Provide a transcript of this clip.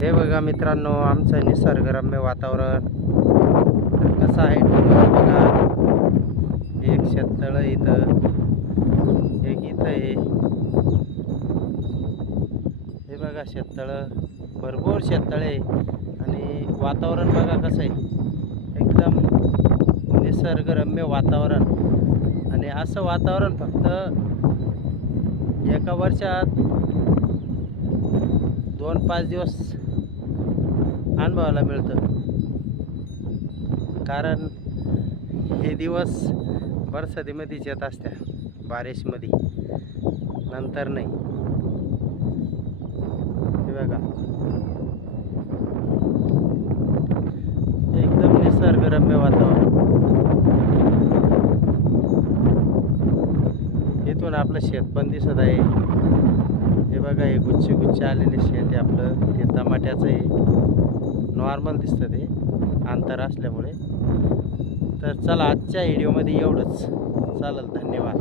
हे बघा मित्रांनो, आमचं निसर्गरम्य वातावरण कसं आहे. डोंगर बघा, एक शेततळ इथं, एक इथं आहे. हे बघा शेततळ, भरपूर शेततळे आहे. आणि वातावरण बघा कसं आहे, एकदम निसर्गरम्य वातावरण. आणि असं वातावरण फक्त एका वर्षात 2-5 दिवस अनुभवायला मिळतं. कारण हे दिवस बरसातीमध्येच येत असत्या, बारिशमध्ये, नंतर नाही. हे बघा, एकदम निसर्गरम्य वातावरण. इथून आपलं शेत पण दिसत आहे. हे बघा, हे गुच्छे गुच्छे आलेले शेत आहे आपलं. ते टमाट्याचं आहे, नॉर्मल दिसतं ते अंतर असल्यामुळे. तर चला, आजच्या व्हिडिओमध्ये एवढंच. चालेल, धन्यवाद.